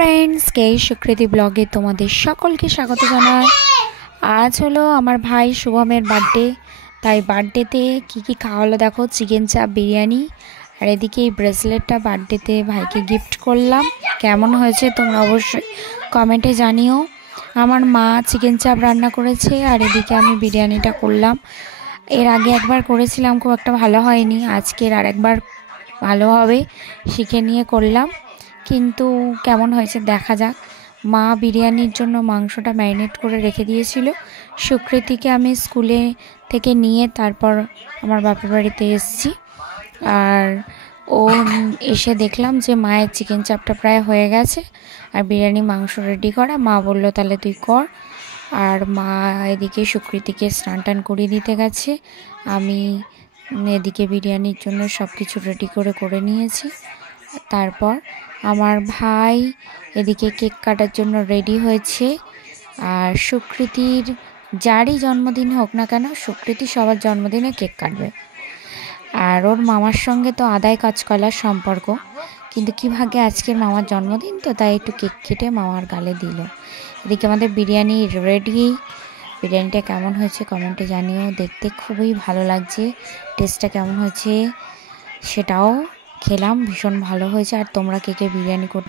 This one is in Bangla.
ফ্রেন্ডস, কে সুকৃতি ব্লগে তোমাদের সকলকে স্বাগত জানাই। আজ হলো আমার ভাই শুভমের বার্থডে, তাই বার্থডেতে কী খাওয়ালো দেখো, চিকেন চাপ, বিরিয়ানি, আর এদিকে এই ব্রেসলেটটা বার্থডেতে ভাইকে গিফট করলাম। কেমন হয়েছে তোমরা অবশ্যই কমেন্টে জানিও। আমার মা চিকেন চাপ রান্না করেছে আর এদিকে আমি বিরিয়ানিটা করলাম। এর আগে একবার করেছিলাম, খুব একটা ভালো হয়নি। আজকের আরেকবার ভালো হবে শিখে নিয়ে করলাম, কিন্তু কেমন হয়েছে দেখা যাক। মা বিরিয়ানির জন্য মাংসটা ম্যারিনেট করে রেখে দিয়েছিল। সুকৃতিকে আমি স্কুলে থেকে নিয়ে তারপর আমার বাপের বাড়িতে এসেছি, আর ও এসে দেখলাম যে মায়ের চিকেন চাপটা প্রায় হয়ে গেছে আর বিরিয়ানি মাংস রেডি করা। মা বলল তাহলে তুই কর, আর মা এদিকে সুকৃতিকে স্নান টান করিয়ে দিতে গেছে। আমি এদিকে বিরিয়ানির জন্য সব কিছু রেডি করে নিয়েছি। তারপর আমার ভাই এদিকে কেক কাটার জন্য রেডি হয়েছে। আর সুকৃতির যারই জন্মদিন হোক না কেন, সুকৃতি সবার জন্মদিনে কেক কাটবে। আর ওর মামার সঙ্গে তো আদায় কাজ করার সম্পর্ক, কিন্তু কী ভাগ্যে আজকের মামার জন্মদিন, তো তাই একটু কেক কেটে মামার গালে দিল। এদিকে আমাদের বিরিয়ানি রেডি। বিরিয়ানিটা কেমন হয়েছে কমেন্টে জানিও। দেখতে খুবই ভালো লাগছে, টেস্টটা কেমন হয়েছে সেটাও খেলাম, ভীষণ ভালো হয়েছে। আর তোমরা কে কে বিরিয়ানি করতে